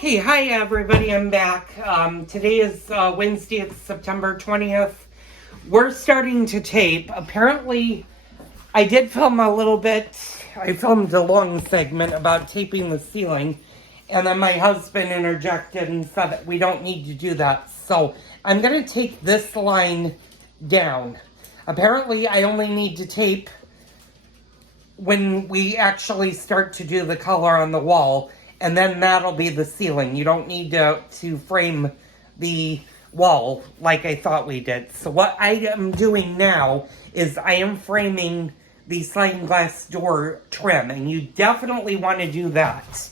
Okay, hi everybody, I'm back. Today is Wednesday, it's September 20th. We're starting to tape. Apparently, I did film a little bit. I filmed a long segment about taping the ceiling. And then my husband interjected and said that we don't need to do that. So, I'm going to take this line down. Apparently, I only need to tape when we actually start to do the color on the wall. And then that'll be the ceiling. You don't need to frame the wall like I thought we did. So what I am doing now is I am framing the sliding glass door trim. And you definitely want to do that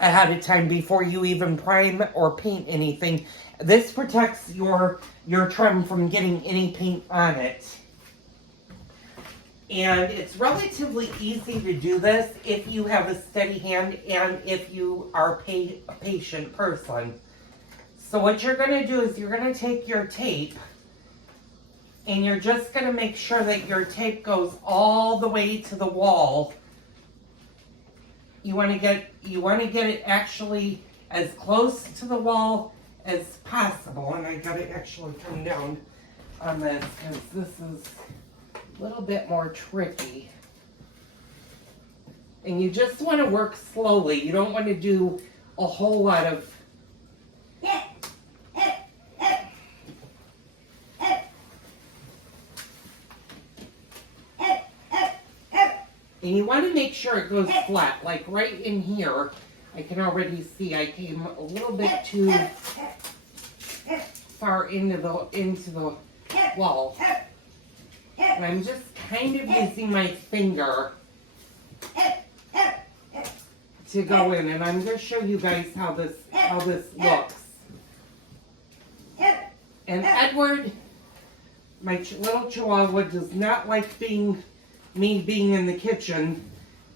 ahead of time before you even prime or paint anything. This protects your trim from getting any paint on it. And it's relatively easy to do this if you have a steady hand and if you are a patient person. So what you're going to do is you're going to take your tape and you're just going to make sure that your tape goes all the way to the wall. You want to get it actually as close to the wall as possible. And I got to actually come down on this because this is a little bit more tricky. And you just want to work slowly. You don't want to do a whole lot of and you want to make sure it goes flat. Like right in here, I can already see I came a little bit too far into the wall. And I'm just kind of using my finger to go in, and I'm going to show you guys how this looks. And Edward, my little chihuahua, does not like me being in the kitchen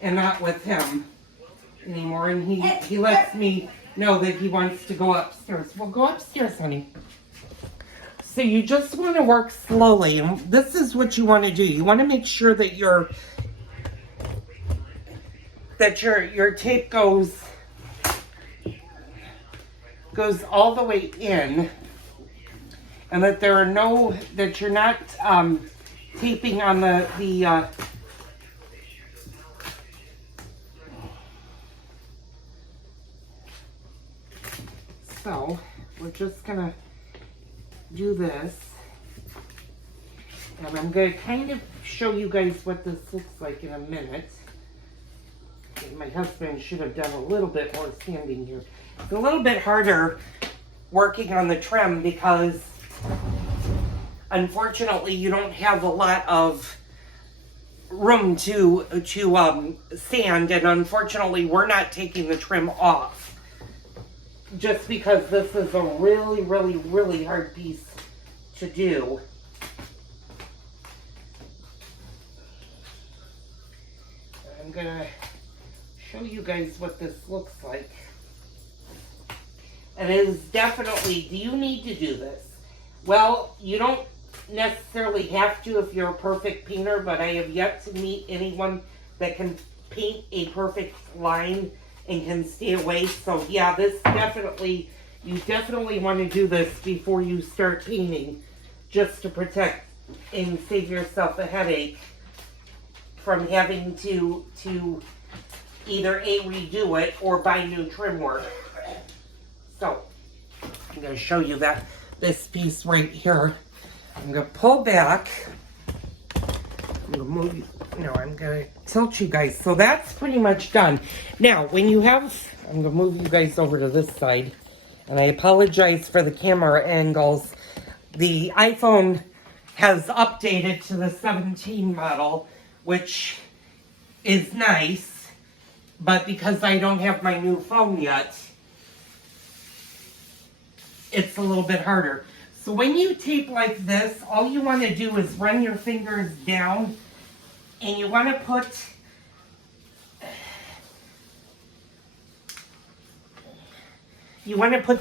and not with him anymore, and he lets me know that he wants to go upstairs. Well, go upstairs, honey. So you just want to work slowly, and this is what you want to do. You want to make sure that your tape goes all the way in, and that you're not taping on the so we're just gonna do this, and I'm going to kind of show you guys what this looks like in a minute. And my husband should have done a little bit more sanding here. It's a little bit harder working on the trim because unfortunately you don't have a lot of room to sand, and unfortunately we're not taking the trim off just because this is a really, really, really hard piece to do. I'm gonna show you guys what this looks like. And it is definitely, do you need to do this? Well, you don't necessarily have to if you're a perfect painter, but I have yet to meet anyone that can paint a perfect line and can stay away. So yeah, you definitely want to do this before you start painting, just to protect and save yourself a headache from having to either redo it or buy new trim work. So I'm going to show you this piece right here. I'm going to pull back. I'm going to move you. No, I'm going to tilt you guys. So that's pretty much done. Now, I'm going to move you guys over to this side. And I apologize for the camera angles. The iPhone has updated to the 17 model, which is nice. But because I don't have my new phone yet, it's a little bit harder. So when you tape like this, all you want to do is run your fingers down, and you want to put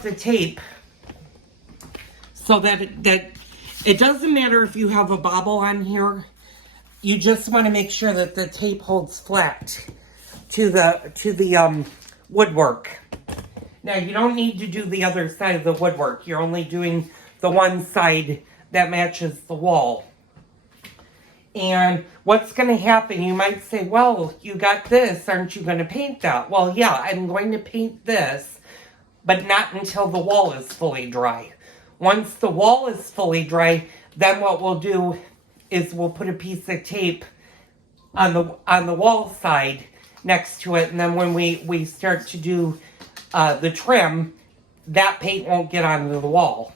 the tape so that it doesn't matter if you have a bobble on here. You just want to make sure that the tape holds flat to the woodwork. Now, you don't need to do the other side of the woodwork. You're only doing the one side that matches the wall. And what's going to happen, you might say, well, you got this, aren't you going to paint that? Well, yeah, I'm going to paint this, but not until the wall is fully dry. Once the wall is fully dry, then what we'll do is we'll put a piece of tape on the wall side next to it, and then when we start to do the trim, that paint won't get onto the wall.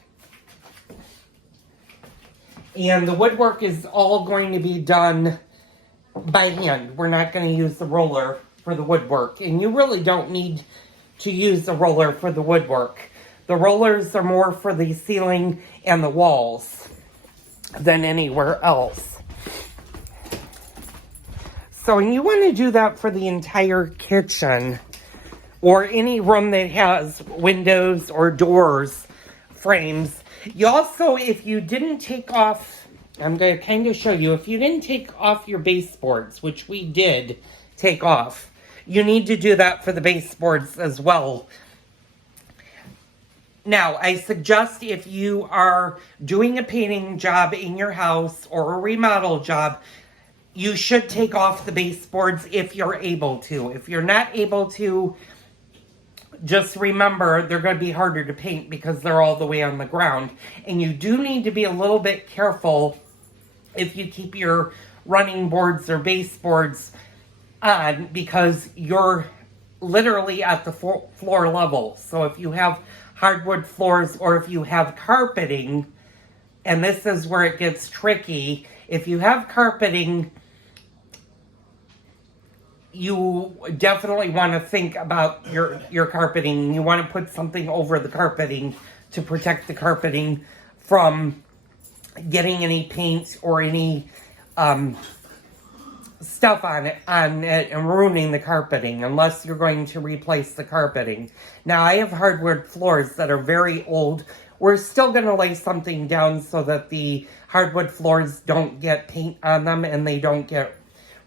And the woodwork is all going to be done by hand. We're not going to use the roller for the woodwork. And you really don't need to use the roller for the woodwork. The rollers are more for the ceiling and the walls than anywhere else. So you want to do that for the entire kitchen or any room that has windows or doors, frames. You also, if you didn't take off, I'm going to kind of show you, if you didn't take off your baseboards, which we did take off, you need to do that for the baseboards as well. Now, I suggest if you are doing a painting job in your house or a remodel job, you should take off the baseboards if you're able to. If you're not able to, just remember, they're going to be harder to paint because they're all the way on the ground. And you do need to be a little bit careful if you keep your running boards or baseboards on, because you're literally at the floor level. So if you have hardwood floors or if you have carpeting, and this is where it gets tricky, if you have carpeting, you definitely want to think about your carpeting. You want to put something over the carpeting to protect the carpeting from getting any paint or any stuff on it and ruining the carpeting, unless you're going to replace the carpeting. Now, I have hardwood floors that are very old. We're still going to lay something down so that the hardwood floors don't get paint on them and they don't get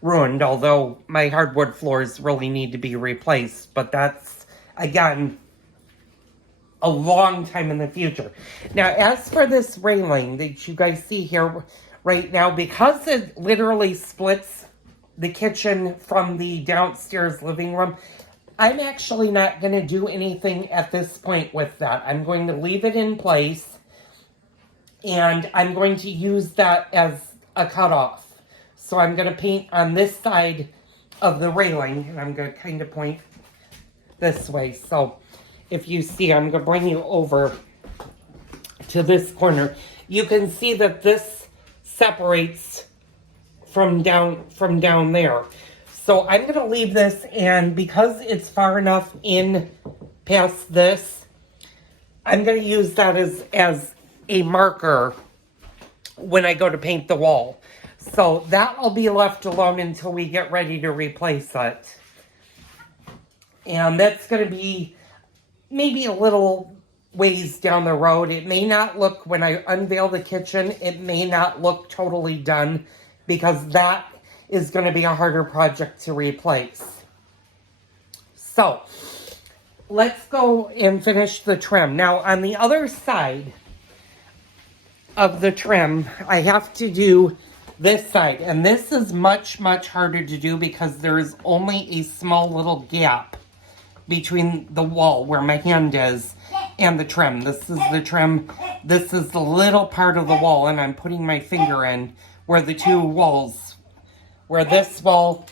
ruined, although my hardwood floors really need to be replaced, but that's, again, a long time in the future. Now, as for this railing that you guys see here right now, because it literally splits the kitchen from the downstairs living room, I'm actually not going to do anything at this point with that. I'm going to leave it in place, and I'm going to use that as a cutoff. So I'm going to paint on this side of the railing, and I'm going to kind of point this way. So if you see, I'm going to bring you over to this corner. You can see that this separates from down there. So I'm going to leave this, and because it's far enough in past this, I'm going to use that as a marker when I go to paint the wall. So that'll be left alone until we get ready to replace it. And that's going to be maybe a little ways down the road. It may not look, when I unveil the kitchen, it may not look totally done, because that is going to be a harder project to replace. So let's go and finish the trim. Now, on the other side of the trim, I have to do this side, and this is much, much harder to do because there is only a small little gap between the wall where my hand is and the trim. This is the trim. This is the little part of the wall, and I'm putting my finger in where the two walls, where this wall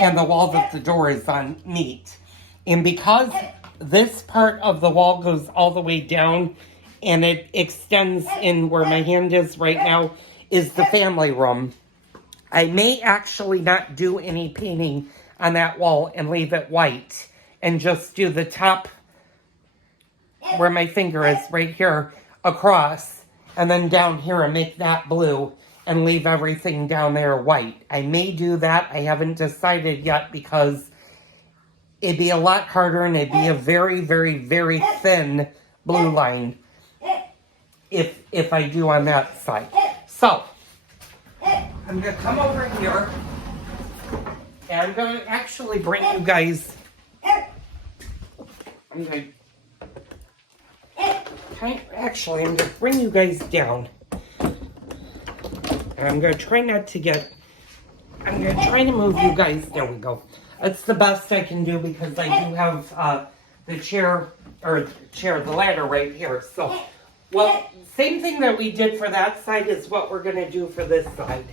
and the wall that the door is on meet. And because this part of the wall goes all the way down and it extends in where my hand is right now, is the family room, I may actually not do any painting on that wall and leave it white and just do the top where my finger is right here across, and then down here and make that blue and leave everything down there white. I may do that. I haven't decided yet because it'd be a lot harder and it'd be a very, very, very thin blue line if I do on that side. So, I'm going to come over here, and I'm going to actually bring you guys I'm going to, actually, I'm going to bring you guys down. And I'm going to try not to get, I'm going to try to move you guys, there we go. That's the best I can do because I do have the chair, the ladder right here. So, well, same thing that we did for that side is what we're going to do for this side.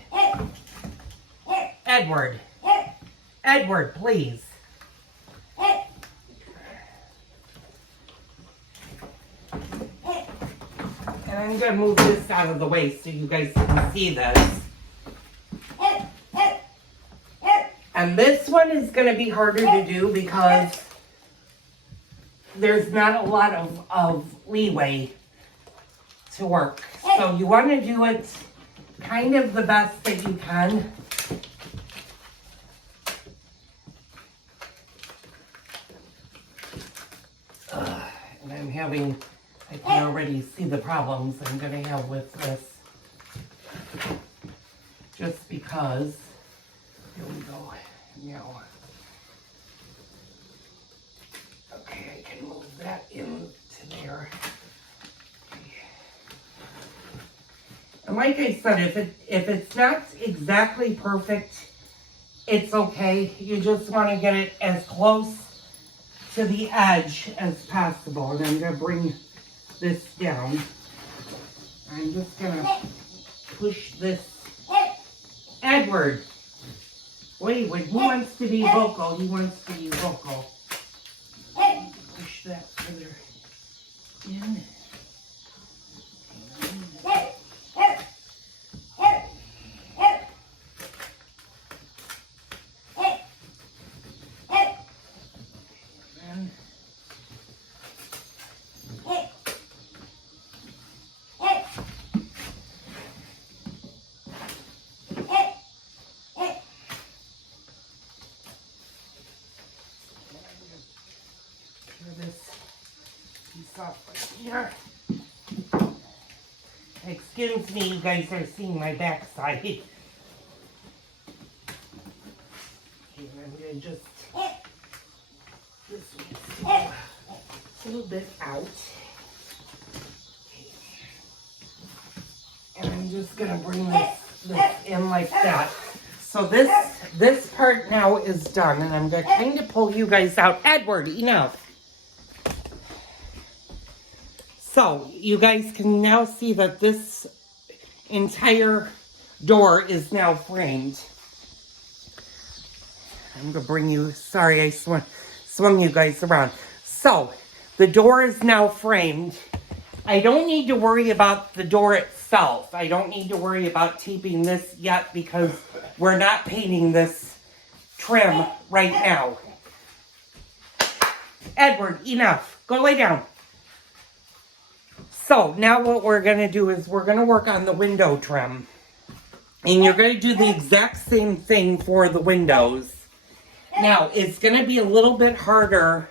Edward. Edward, please. And I'm going to move this out of the way so you guys can see this. And this one is going to be harder to do because there's not a lot of leeway to work. So you want to do it kind of the best that you can. And I'm having, I can already see the problems I'm going to have with this. Just because, here we go, now. Okay, I can move that into there. And like I said, if it's not exactly perfect, it's okay. You just want to get it as close to the edge as possible. And I'm going to bring this down. I'm just going to push this. Edward. Wait, when he wants to be vocal, he wants to be vocal. Push that further in. This piece off right here. Excuse me, you guys are seeing my backside. Okay, I'm going to just this one a little bit out. Okay. And I'm just going to bring this in like that. So this part now is done, and I'm going to kind of pull you guys out. Edward, enough. So, you guys can now see that this entire door is now framed. I'm going to bring you, sorry I swung you guys around. So, the door is now framed. I don't need to worry about the door itself. I don't need to worry about taping this yet because we're not painting this trim right now. Edward, enough. Go lay down. So, now what we're going to do is we're going to work on the window trim. And you're going to do the exact same thing for the windows. Now, it's going to be a little bit harder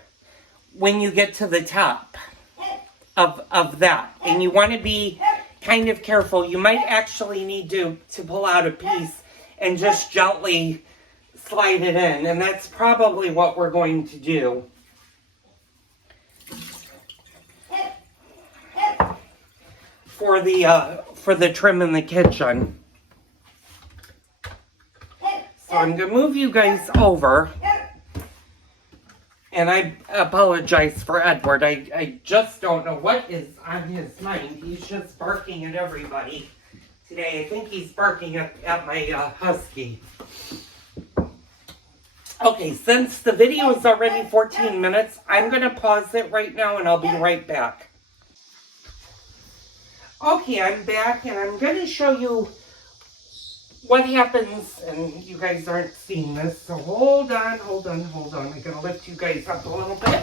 when you get to the top of that. And you want to be kind of careful. You might actually need to pull out a piece and just gently slide it in. And that's probably what we're going to do. For the trim in the kitchen. So I'm going to move you guys over. And I apologize for Edward. I just don't know what is on his mind. He's just barking at everybody today. I think he's barking at my husky. Okay, since the video is already 14 minutes, I'm going to pause it right now and I'll be right back. Okay, I'm back and I'm going to show you what happens, and you guys aren't seeing this, so hold on. I'm going to lift you guys up a little bit.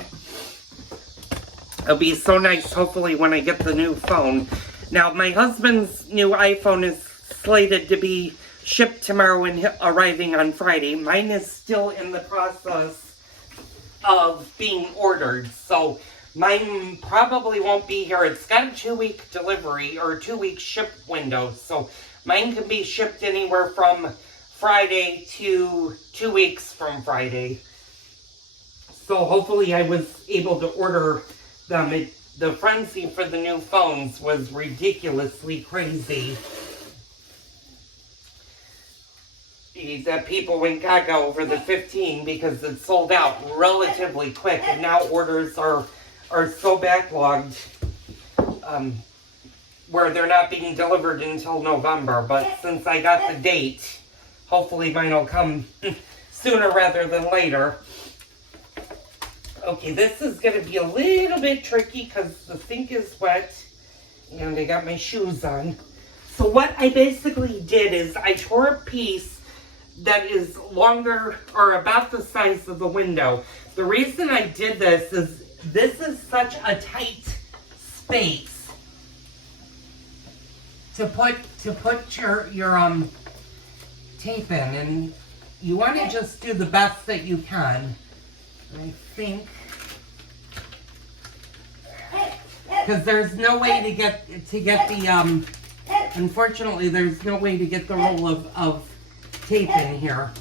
It'll be so nice, hopefully, when I get the new phone. Now, my husband's new iPhone is slated to be shipped tomorrow and arriving on Friday. Mine is still in the process of being ordered, so mine probably won't be here. It's got a 2-week delivery or 2-week ship window. So mine can be shipped anywhere from Friday to 2 weeks from Friday. So hopefully I was able to order them. The frenzy for the new phones was ridiculously crazy. That people went gaga over the 15 because it sold out relatively quick, and now orders are so backlogged where they're not being delivered until November. But since I got the date, hopefully mine will come sooner rather than later. Okay, this is going to be a little bit tricky because the sink is wet and I got my shoes on. So what I basically did is I tore a piece that is longer or about the size of the window. The reason I did this is such a tight space to put your tape in, and you want to just do the best that you can. I think, because there's no way to get the unfortunately there's no way to get the roll of tape in here,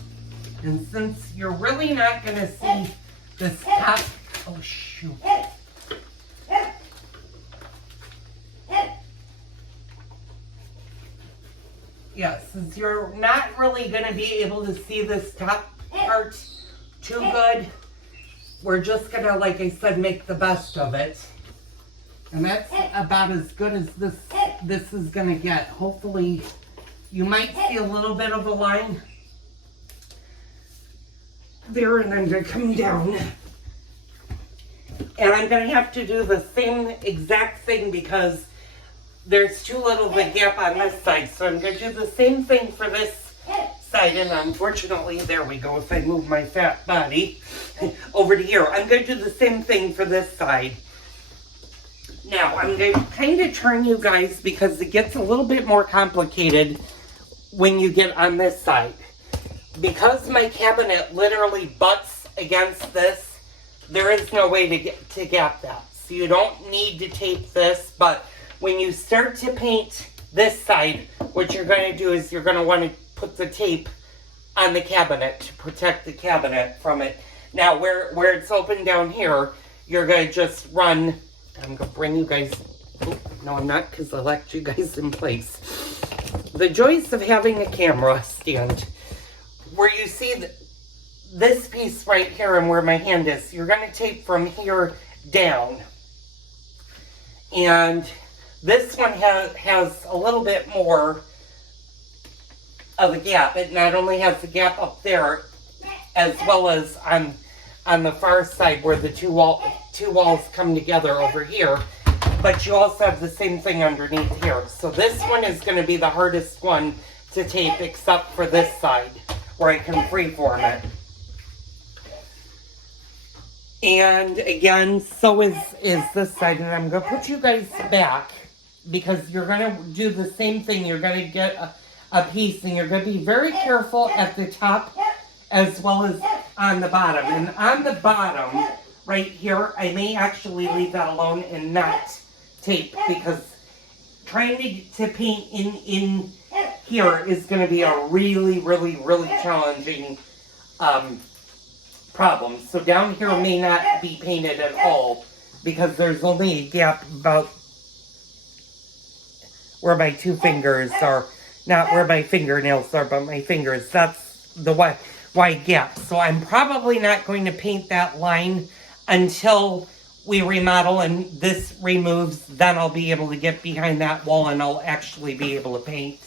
and since you're really not going to see this top, oh shoot, yeah, since you're not really going to be able to see this top part too good, we're just going to, like I said, make the best of it. And that's about as good as this is going to get. Hopefully, you might see a little bit of a line there, and I'm going to come down. And I'm going to have to do the same exact thing because there's too little of a gap on this side. So I'm going to do the same thing for this side. And unfortunately, there we go. If I move my fat body over to here, I'm going to do the same thing for this side. Now, I'm going to kind of turn you guys because it gets a little bit more complicated when you get on this side. Because my cabinet literally butts against this, there is no way to gap that. So you don't need to tape this, but when you start to paint this side, what you're going to do is you're going to want to put the tape on the cabinet to protect the cabinet from it. Now, where it's open down here, you're going to just run. I'm going to bring you guys, oh, no I'm not, because I left you guys in place. The joys of having a camera stand, where you see this piece right here and where my hand is, you're going to tape from here down. And this one has a little bit more of a gap. It not only has a gap up there, as well as on the far side where the two walls come together over here, but you also have the same thing underneath here. So this one is going to be the hardest one to tape, except for this side where I can freeform it. And again, so is this side, and I'm going to put you guys back because you're going to do the same thing. You're going to get a piece, and you're going to be very careful at the top as well as on the bottom. And on the bottom, right here, I may actually leave that alone and not tape, because trying to paint in here is going to be a really, really, really challenging problem. So down here may not be painted at all, because there's only a gap about where my two fingers are, not where my fingernails are, but my fingers. That's the wide gap. So I'm probably not going to paint that line until we remodel and this removes. Then I'll be able to get behind that wall and I'll actually be able to paint.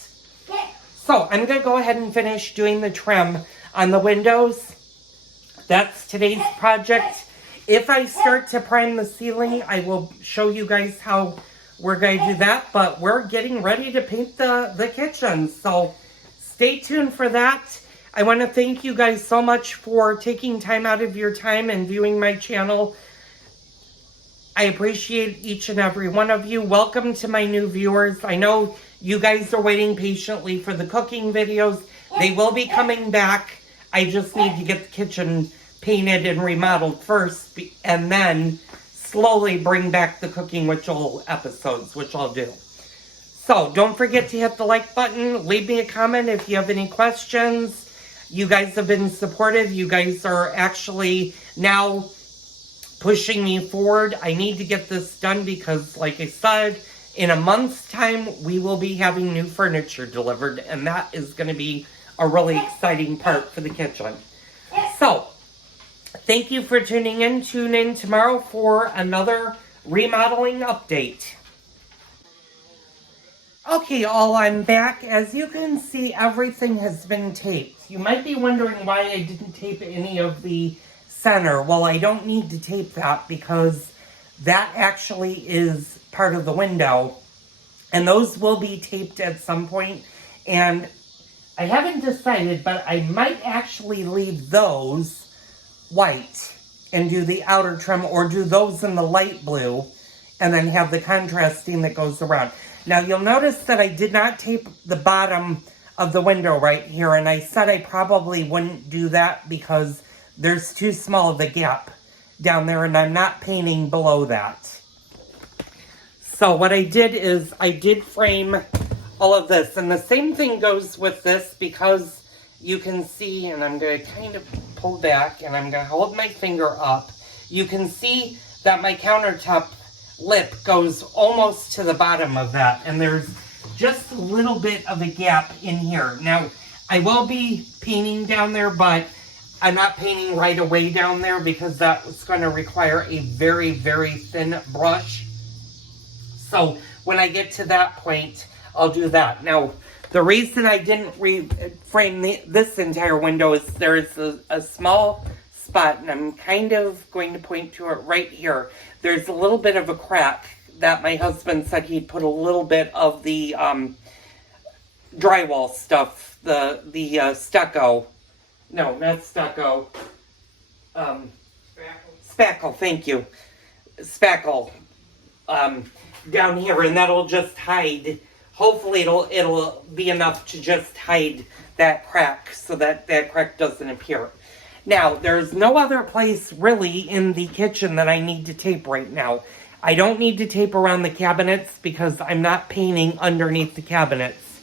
So I'm going to go ahead and finish doing the trim on the windows. That's today's project. If I start to prime the ceiling, I will show you guys how we're going to do that. But we're getting ready to paint the kitchen. So stay tuned for that. I want to thank you guys so much for taking time out of your time and viewing my channel. I appreciate each and every one of you. Welcome to my new viewers. I know you guys are waiting patiently for the cooking videos. They will be coming back. I just need to get the kitchen painted and remodeled first, and then slowly bring back the cooking episodes, which I'll do. So don't forget to hit the like button. Leave me a comment if you have any questions. You guys have been supportive. You guys are actually now pushing me forward. I need to get this done because, like I said, in a month's time, we will be having new furniture delivered, and that is going to be a really exciting part for the kitchen. So, thank you for tuning in. Tune in tomorrow for another remodeling update. Okay, all, I'm back. As you can see, everything has been taped. You might be wondering why I didn't tape any of the center. Well, I don't need to tape that because that actually is part of the window. And those will be taped at some point. And I haven't decided, but I might actually leave those white and do the outer trim, or do those in the light blue and then have the contrasting that goes around. Now, you'll notice that I did not tape the bottom of the window right here, and I said I probably wouldn't do that because there's too small of a gap down there, and I'm not painting below that. So what I did is I did frame all of this, and the same thing goes with this because you can see, and I'm going to kind of pull back, and I'm going to hold my finger up. You can see that my countertop lip goes almost to the bottom of that, and there's just a little bit of a gap in here. Now, I will be painting down there, but I'm not painting right away down there because that's going to require a very, very thin brush. So when I get to that point, I'll do that. Now, the reason I didn't frame this entire window is there's a small spot, and I'm kind of going to point to it right here. There's a little bit of a crack that my husband said he put a little bit of the drywall stuff, the stucco. No, not stucco. Spackle, thank you. Spackle down here, and that'll just hide. Hopefully it'll be enough to just hide that crack so that that crack doesn't appear. Now, there's no other place really in the kitchen that I need to tape right now. I don't need to tape around the cabinets because I'm not painting underneath the cabinets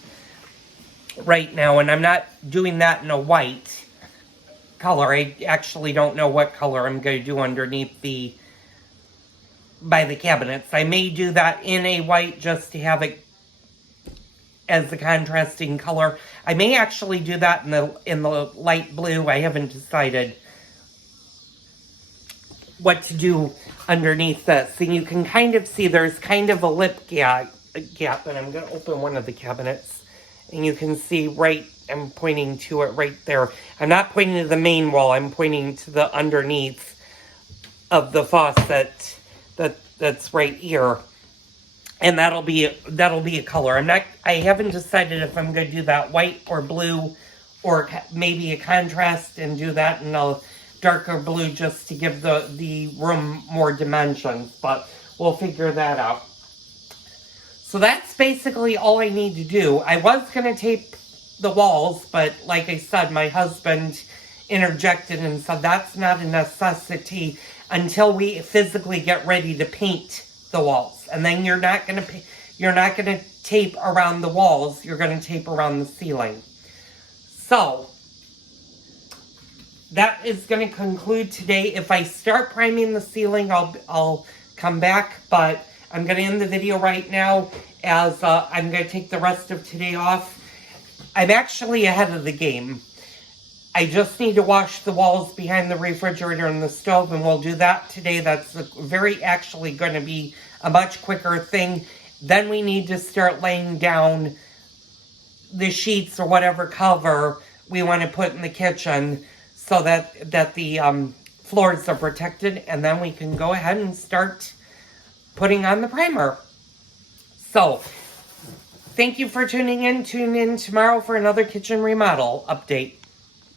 right now, and I'm not doing that in a white color. I actually don't know what color I'm going to do underneath by the cabinets. I may do that in a white just to have it as the contrasting color. I may actually do that in the light blue. I haven't decided what to do underneath this. And you can kind of see there's kind of a lip gap, and I'm going to open one of the cabinets, and you can see I'm pointing to it right there. I'm not pointing to the main wall, I'm pointing to the underneath of the faucet that's right here. And that'll be a color. I haven't decided if I'm going to do that white or blue, or maybe a contrast and do that in a darker blue just to give the room more dimensions. But we'll figure that out. So that's basically all I need to do. I was going to tape the walls, but like I said, my husband interjected and said that's not a necessity until we physically get ready to paint the walls. And then you're not going to tape around the walls, you're going to tape around the ceiling. So that is going to conclude today. If I start priming the ceiling, I'll come back, but I'm going to end the video right now as I'm going to take the rest of today off. I'm actually ahead of the game. I just need to wash the walls behind the refrigerator and the stove, and we'll do that today. That's actually going to be a much quicker thing. Then we need to start laying down the sheets or whatever cover we want to put in the kitchen so that the floors are protected, and then we can go ahead and start putting on the primer. So, thank you for tuning in. Tune in tomorrow for another kitchen remodel update.